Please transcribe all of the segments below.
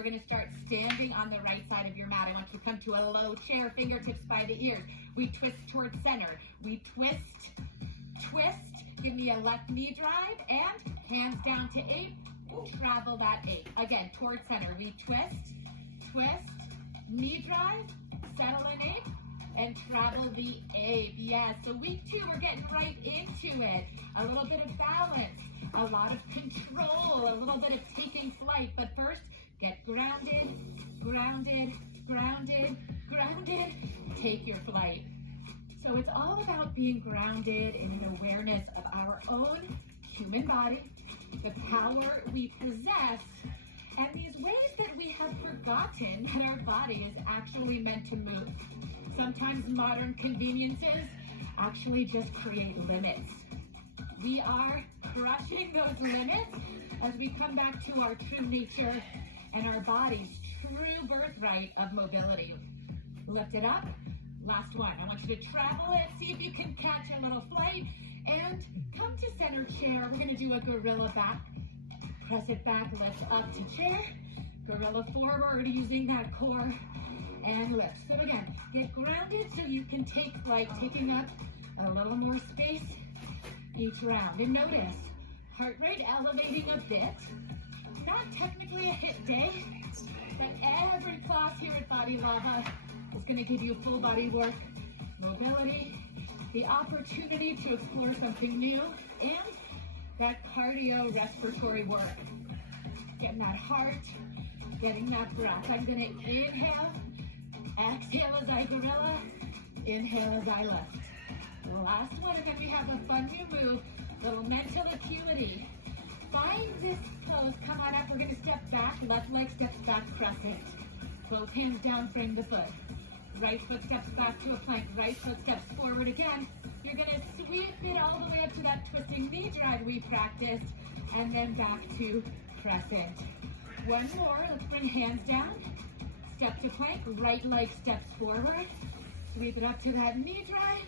We're gonna start standing on the right side of your mat. I want you to come to a low chair, fingertips by the ears. We twist towards center. We twist, twist. Give me a left knee drive and hands down to 8. Travel that 8. Again, towards center. We twist, twist, knee drive, settle in 8, and travel the 8. Yes, so week 2, we're getting right into it. A little bit of balance, a lot of control, a little bit of taking flight. But first, get grounded, grounded, grounded, grounded. Take your flight. So it's all about being grounded in an awareness of our own human body, the power we possess, and these ways that we have forgotten that our body is actually meant to move. Sometimes modern conveniences actually just create limits. We are crushing those limits as we come back to our true nature and our body's true birthright of mobility. Lift it up. Last one. I want you to travel it, see if you can catch a little flight, and come to center chair. We're going to do a gorilla back. Press it back, lift up to chair. Gorilla forward using that core, and lift. So again, get grounded so you can take flight, taking up a little more space each round. And notice, heart rate elevating a bit. Not technically a HIIT day, but every class here at BODiLava is going to give you full body work, mobility, the opportunity to explore something new, and that cardio respiratory work. Getting that heart, getting that breath. I'm going to inhale, exhale as I gorilla, inhale as I lift. The last one, and then we have a fun new move, little mental acuity. Find this pose, come on up, we're going to step back, left leg steps back, crescent. Both hands down, frame the foot. Right foot steps back to a plank, right foot steps forward again. You're going to sweep it all the way up to that twisting knee drive we practiced, and then back to crescent. One more, let's bring hands down. Step to plank, right leg steps forward. Sweep it up to that knee drive,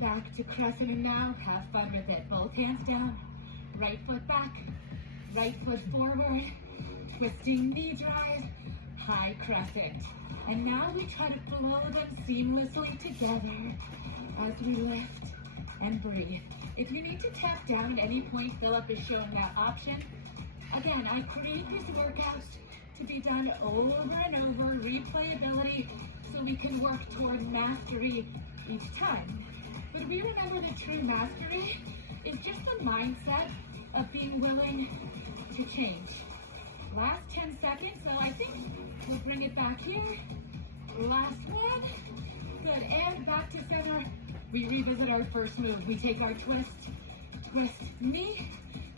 back to crescent, and now have fun with it. Both hands down, right foot back, right foot forward, twisting knee drive, high crescent. And now we try to flow them seamlessly together as we lift and breathe. If you need to tap down at any point, Philip is showing that option. Again, I create these workouts to be done over and over, replayability, so we can work toward mastery each time. But we remember that true mastery is just the mindset of being willing to change. Last 10 seconds, so I think we'll bring it back here. Last one. Good, and back to center. We revisit our first move. We take our twist, twist, knee.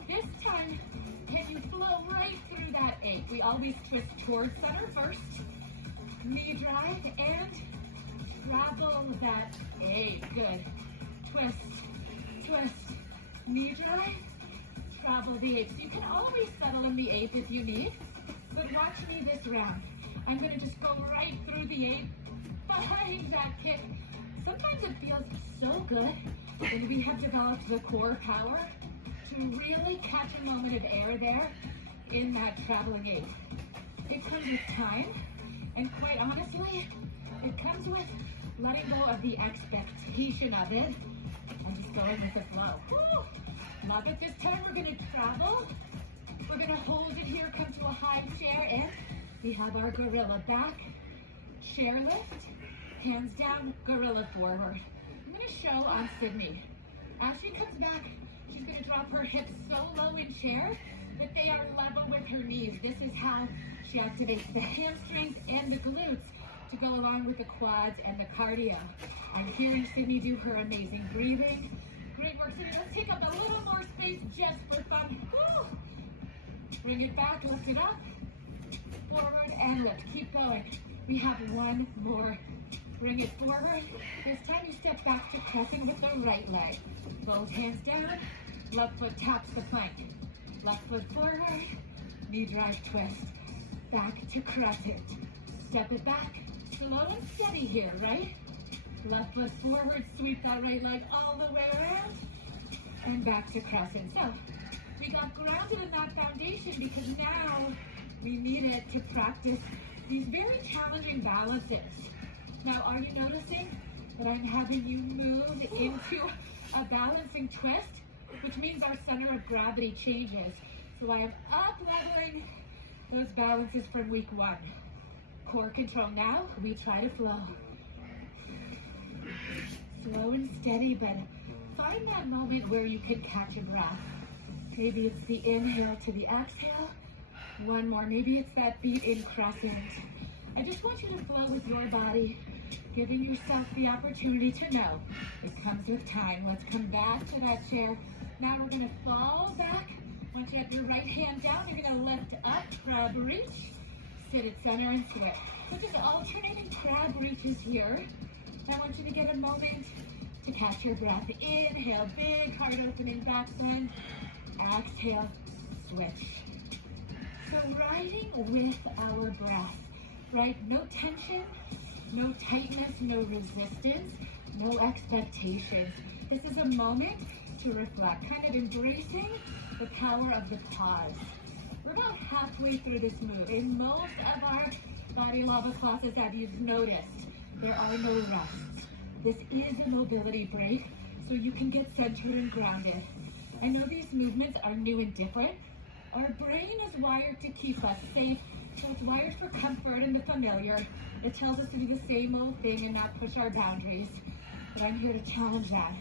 This time, can you flow right through that 8? We always twist towards center first. Knee drive and travel that 8. Good. Twist, twist, knee drive, travel the 8. So you can always settle in the 8 if you need, but watch me this round. I'm going to just go right through the 8, behind that kick. Sometimes it feels so good when we have developed the core power to really catch a moment of air there in that traveling 8. It comes with time, and quite honestly, it comes with letting go of the expectation of it and just going with the flow. Woo! Love it. This time we're going to travel. We're going to hold it here, come to a high chair, and we have our gorilla back, chair lift, hands down, gorilla forward. I'm going to show on Sydney. As she comes back, she's going to drop her hips so low in chair that they are level with her knees. This is how she activates the hamstrings and the glutes to go along with the quads and the cardio. I'm hearing Sydney do her amazing breathing. Great work, Sydney. Let's take up a little more space just for fun. Woo! Bring it back, lift it up, forward and lift. Keep going. We have one more. Bring it forward. This time you step back to crescent with the right leg. Both hands down. Left foot taps the plank. Left foot forward. Knee drive twist. Back to crescent. Step it back. Slow and steady here, right? Left foot forward. Sweep that right leg all the way around. And back to crescent. So we got grounded in that foundation because now we needed minute to practice these very challenging balances. Now, are you noticing that I'm having you move into a balancing twist, which means our center of gravity changes. So I am up-leveling those balances from week 1. Core control now, we try to flow. Slow and steady, but find that moment where you can catch a breath. Maybe it's the inhale to the exhale. One more, maybe it's that beat in crescent. I just want you to flow with your body, giving yourself the opportunity to know it comes with time. Let's come back to that chair. Now we're gonna fall back. Once you have your right hand down, you're gonna lift up, crab reach, sit at center and switch. So just alternating crab reaches here. I want you to get a moment to catch your breath. Inhale, big heart opening back bend. Exhale, switch. So riding with our breath, right? No tension, no tightness, no resistance, no expectations. This is a moment to reflect, kind of embracing the power of the pause. We're about halfway through this move. In most of our BODiLava classes, as you've noticed, there are no rests. This is a mobility break, so you can get centered and grounded. I know these movements are new and different. Our brain is wired to keep us safe, so it's wired for comfort and the familiar. It tells us to do the same old thing and not push our boundaries. But I'm here to challenge that.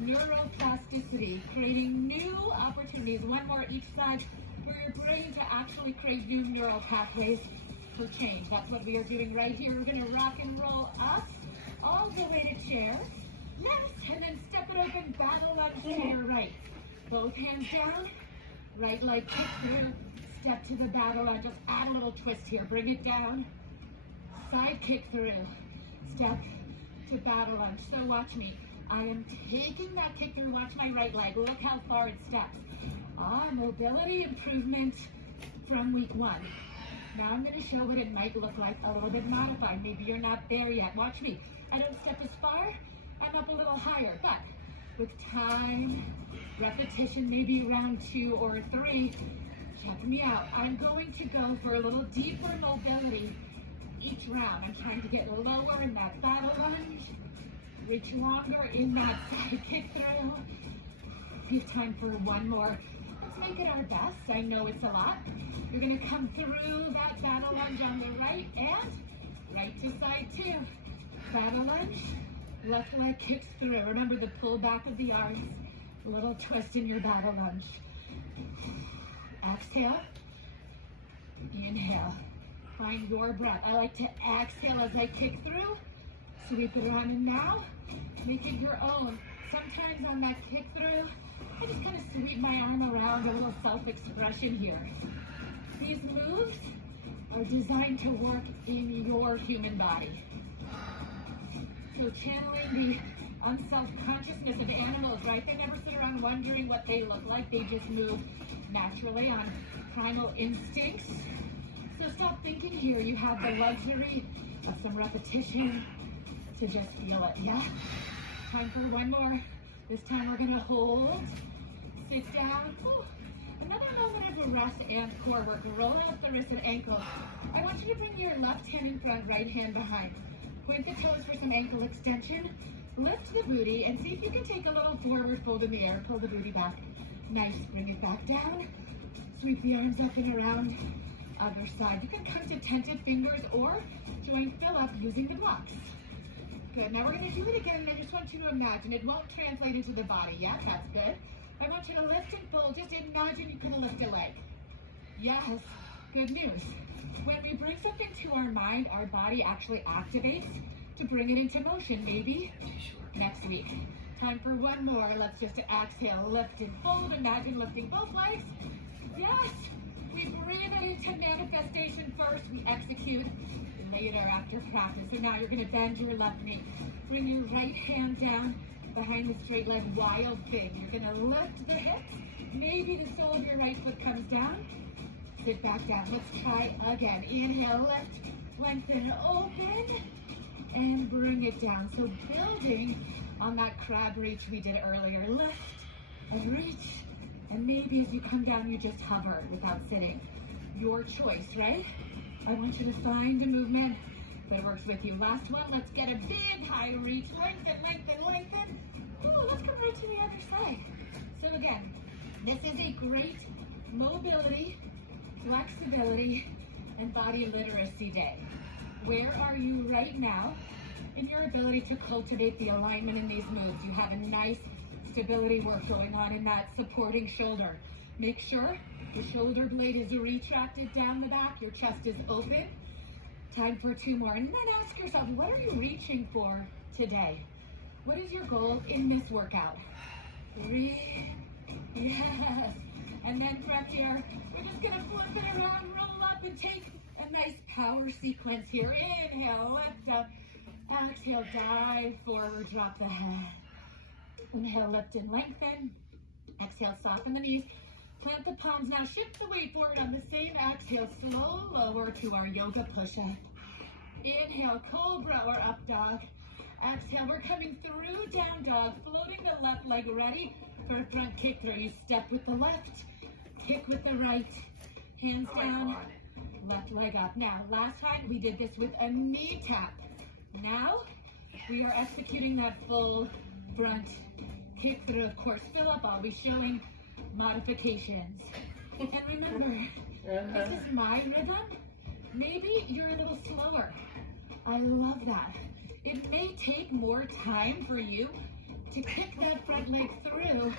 Neuroplasticity, creating new opportunities, one more each side, for your brain to actually create new neural pathways for change. That's what we are doing right here. We're gonna rock and roll up, all the way to chair, left, and then step it open, battle lunge to your right. Both hands down, right leg kick through, step to the battle lunge, just add a little twist here, bring it down, side kick through, step to battle lunge. So watch me. I am taking that kick through, watch my right leg, look how far it steps. Mobility improvement from week 1. Now I'm gonna show what it might look like a little bit modified. Maybe you're not there yet, watch me. I don't step as far, I'm up a little higher, but with time, repetition, maybe round 2 or 3, check me out. I'm going to go for a little deeper mobility each round. I'm trying to get lower in that battle lunge, reach longer in that side kick through. We have time for one more. Let's make it our best. I know it's a lot. You're gonna come through that battle lunge on the right and right to side 2. Battle lunge, left leg kicks through. Remember the pull back of the arms. A little twist in your battle lunge. Exhale, inhale. Find your breath. I like to exhale as I kick through. Sweep it around, and now make it your own. Sometimes on that kick through, I just kind of sweep my arm around, a little self-expression here. These moves are designed to work in your human body. So channeling the unself-consciousness of animals, right? They never sit around wondering what they look like. They just move naturally on primal instincts. So stop thinking here. You have the luxury of some repetition to just feel it, yeah? Time for one more. This time we're gonna hold, sit down. Ooh. Another moment of rest and core work. Roll up the wrists and ankles. I want you to bring your left hand in front, right hand behind. Point the toes for some ankle extension. Lift the booty and see if you can take a little forward fold in the air. Pull the booty back. Nice. Bring it back down. Sweep the arms up and around. Other side. You can come to tented fingers or join fill up using the blocks. Good. Now we're going to do it again, and I just want you to imagine. It won't translate into the body. Yeah, that's good. I want you to lift and fold. Just imagine you can lift a leg. Yes. Good news. When we bring something to our mind, our body actually activates to bring it into motion. Maybe next week. Time for one more. Let's just exhale, lift and fold. Imagine lifting both legs. Yes. We breathe it into manifestation first. We execute later after practice. And now you're going to bend your left knee. Bring your right hand down behind the straight leg. Wild thing. You're going to lift the hips. Maybe the sole of your right foot comes down. Sit back down. Let's try again. Inhale, lift, lengthen, open, and bring it down. So building on that crab reach we did earlier. Lift and reach. And maybe as you come down, you just hover without sitting. your choice, right? I want you to find a movement that works with you. Last one, let's get a big high reach. Lengthen, lengthen, lengthen. Ooh, let's come right to the other side. So again, this is a great mobility, flexibility, and body literacy day. Where are you right now in your ability to cultivate the alignment in these moves? You have a nice stability work going on in that supporting shoulder. Make sure the shoulder blade is retracted down the back, your chest is open. Time for 2 more. And then ask yourself, what are you reaching for today? What is your goal in this workout? 3, yes. And then from here, we're just gonna flip it around, roll up, and take a nice power sequence here. Inhale, lift up. Exhale, dive forward, drop the head. Inhale, lift and lengthen. Exhale, soften the knees. Plant the palms. Now shift the weight forward on the same exhale. Slow lower to our yoga push-up. Inhale, cobra or up dog. Exhale, we're coming through down dog. Floating the left leg, ready for a front kick through. You step with the left, kick with the right. Hands down, left leg up. Now, last time we did this with a knee tap. Now, we are executing that full front kick through. Of course, fill up, I'll be showing modifications. And remember, this is my rhythm. Maybe you're a little slower. I love that. It may take more time for you to kick that front leg through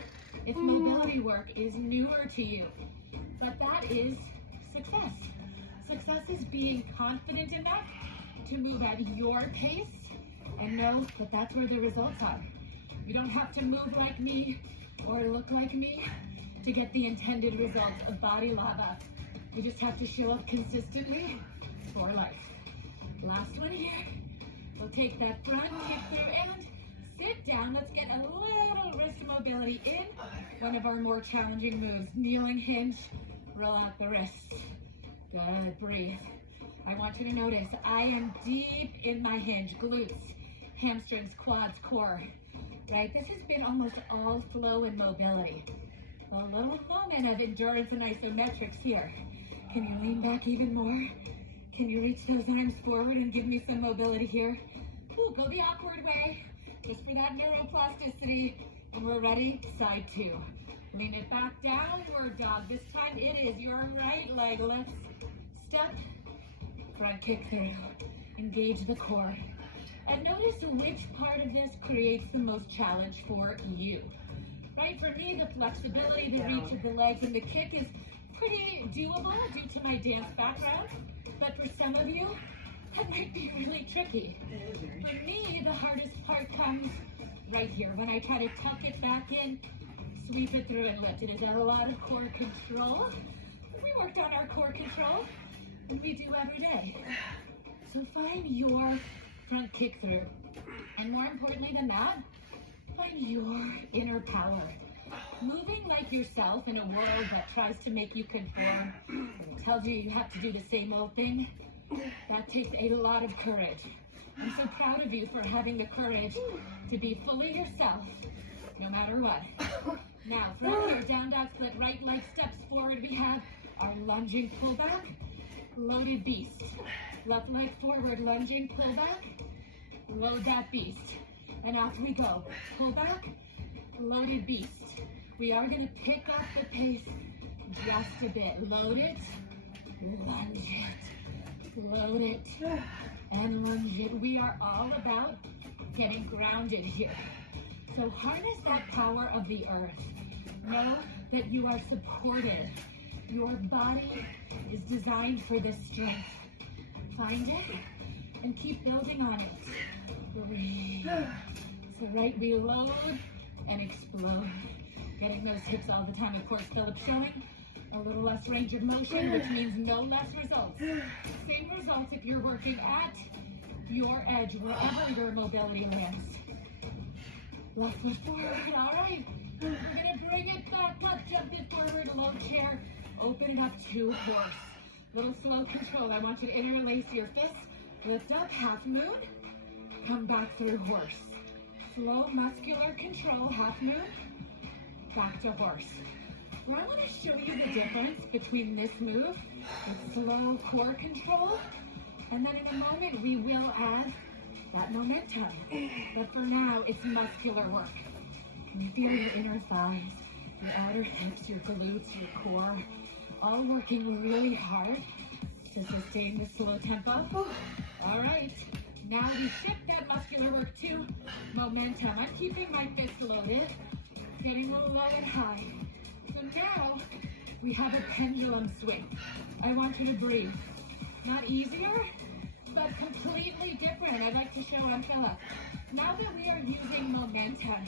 if mobility work is newer to you. But that is success. Success is being confident enough to move at your pace and know that that's where the results are. You don't have to move like me or look like me to get the intended results of BODiLava. You just have to show up consistently for life. Last one here. We'll take that front kick through and sit down. Let's get a little wrist mobility in one of our more challenging moves. Kneeling hinge, roll out the wrist. Good, breathe. I want you to notice I am deep in my hinge, glutes, hamstrings, quads, core. Right? This has been almost all flow and mobility. A little moment of endurance and isometrics here. Can you lean back even more? Can you reach those arms forward and give me some mobility here? Ooh, go the awkward way, just for that neuroplasticity. And we're ready, side 2. Lean it back, downward dog. This time it is your right leg lifts. Step, front kick through. Engage the core. And notice which part of this creates the most challenge for you. Right, for me, the flexibility, the reach of the legs, and the kick is pretty doable due to my dance background. But for some of you, that might be really tricky. For me, the hardest part comes right here, when I try to tuck it back in, sweep it through and lift. It is a lot of core control. We worked on our core control, and we do every day. So find your front kick through. And more importantly than that, find your inner power. Moving like yourself in a world that tries to make you conform, and tells you you have to do the same old thing, that takes a lot of courage. I'm so proud of you for having the courage to be fully yourself, no matter what. Now, from here, down dog split, right leg steps forward. We have our lunging pullback, loaded beast. Left leg forward, lunging pullback, load that beast. And off we go. Pull back, loaded beast. We are going to pick up the pace just a bit. Load it, lunge it, load it, and lunge it. We are all about getting grounded here. So harness that power of the earth. Know that you are supported. Your body is designed for this strength. Find it and keep building on it. Breathe. So right, we load and explode. Getting those hips all the time. Of course, Philip showing a little less range of motion, which means no less results. Same results if you're working at your edge, wherever your mobility lands. Left foot forward, all right. We're gonna bring it back, let's jump it forward, low chair. Open it up to horse. Little slow control. I want you to interlace your fists. Lift up, half moon. Come back through horse. Slow muscular control, half moon. Back to horse. where I want to show you the difference between this move with slow core control, and then in a moment we will add that momentum. But for now, it's muscular work. You feel your inner thighs, your outer hips, your glutes, your core, all working really hard to sustain the slow tempo. All right, now we shift that muscular work to momentum. I'm keeping my fists loaded, getting low and high. So now we have a pendulum swing. I want you to breathe. Not easier, but completely different. I'd like to show Angela. Now that we are using momentum,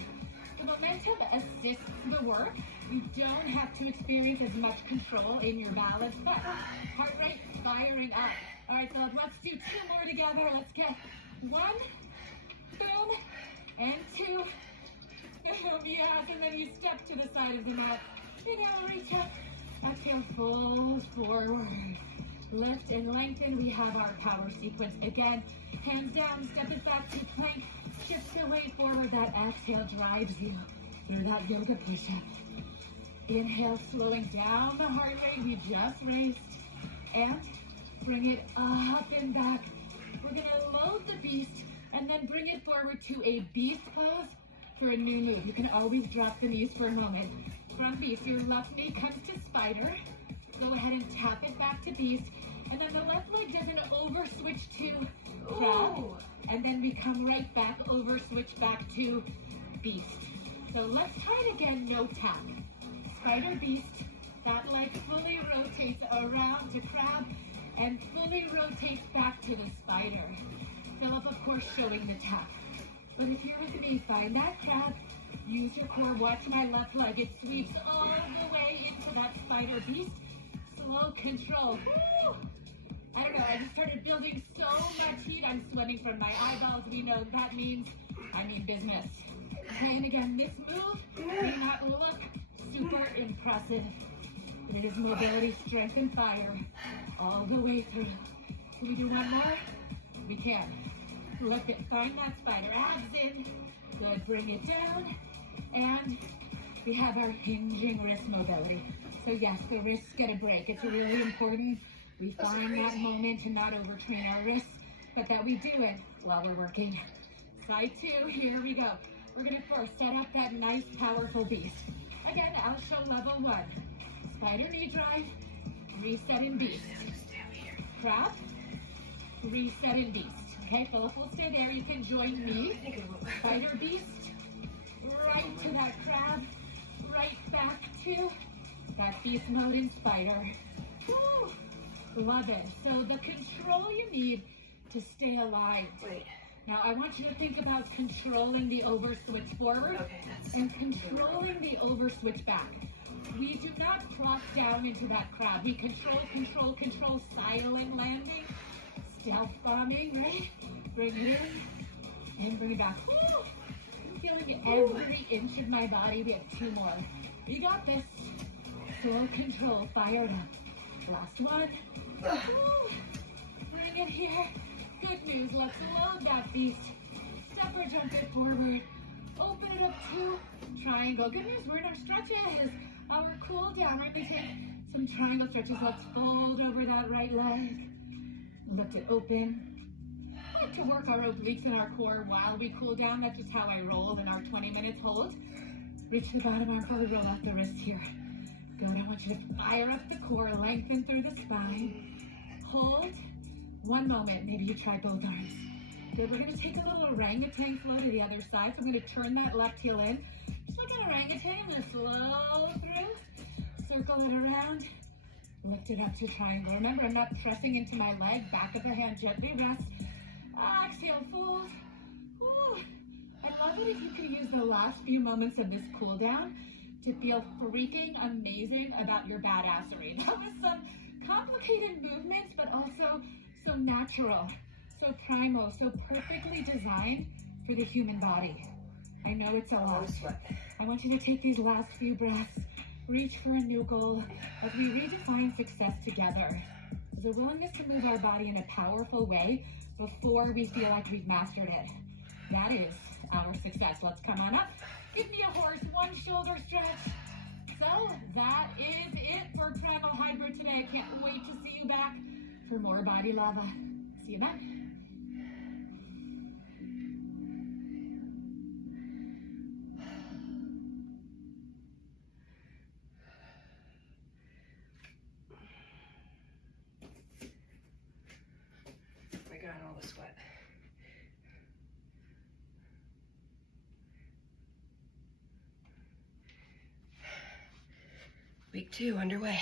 the momentum assists the work. You don't have to experience as much control in your balance, but heart rate firing up. All right, Philip, let's do 2 more together. Let's get 1, boom, and 2, boom, yes, and then you step to the side of the mat. Inhale, reach up. Exhale, fold forward. Lift and lengthen. We have our power sequence again. Hands down, step it back to plank. Shift the weight forward. That exhale drives you through that yoga push-up. Inhale, slowing down the heart rate we just raised. And bring it up and back. We're gonna load the beast and then bring it forward to a beast pose for a new move. You can always drop the knees for a moment. From beast, your left knee comes to spider. Go ahead and tap it back to beast. And then the left leg does an over switch to crab. And then we come right back, over switch back to beast. So let's try it again, no tap. Spider beast, that leg fully rotates around to crab and fully rotates back to the spider. Philip, of course, showing the tap. But if you're with me, find that crab, use your core, watch my left leg. It sweeps all the way into that spider beast. Slow control. Woo! I don't know, I just started building so much heat. I'm sweating from my eyeballs. We know that means I mean business. Okay, and again, this move may not look super impressive, but it is mobility, strength, and fire all the way through. Can we do one more? We can. Lift it, find that spider, abs in. Good, bring it down. And we have our hinging wrist mobility. So yes, the wrists get a break. It's really important we find that moment to not overtrain our wrists, but that we do it while we're working. Side 2, here we go. We're gonna first set up that nice, powerful beast. Again, I'll show level 1. Spider knee drive, reset in beast. Crab, reset in beast. Okay, Philip will stay there. You can join me. Spider beast, right to that crab, right back to that beast mode in spider. Woo! Love it. So the control you need to stay alive. Now I want you to think about controlling the over switch forward and controlling the over switch back. We do not plop down into that crab. We control, control, control, silent landing, stealth bombing, right? Bring it in and bring it back. Woo! I'm feeling every inch of my body. We have 2 more. You got this. Slow control, fired up. Last one. Woo! Bring it here. Good news. Let's load that beast. Step or jump it forward. Open it up to triangle. Good news. We're in our stretches. Our cool down. We're going to take some triangle stretches. Let's fold over that right leg. Lift it open. I like to work our obliques and our core while we cool down. That's just how I roll in our 20 minutes hold. Reach the bottom arm, fully roll up the wrist here. Good. I want you to fire up the core, lengthen through the spine. Hold. 1 moment. Maybe you try both arms. Good. We're going to take a little orangutan flow to the other side. So I'm going to turn that left heel in. Just like an orangutan. I'm going to slow through. Circle it around. Lift it up to triangle. Remember, I'm not pressing into my leg. Back of the hand, gently rest. Exhale, fold. Ooh. I love it if you can use the last few moments of this cool down to feel freaking amazing about your badassery. That was some complicated movements, but also so natural, so primal, so perfectly designed for the human body. I know it's a lot. I want you to take these last few breaths, reach for a new goal as we redefine success together. There's a willingness to move our body in a powerful way before we feel like we've mastered it. That is our success. Let's come on up. Give me a horse, 1 shoulder stretch. So that is it for Primal Hybrid today. I can't wait to see you back for more BODiLava. See you back. I got all the sweat. Week 2 underway.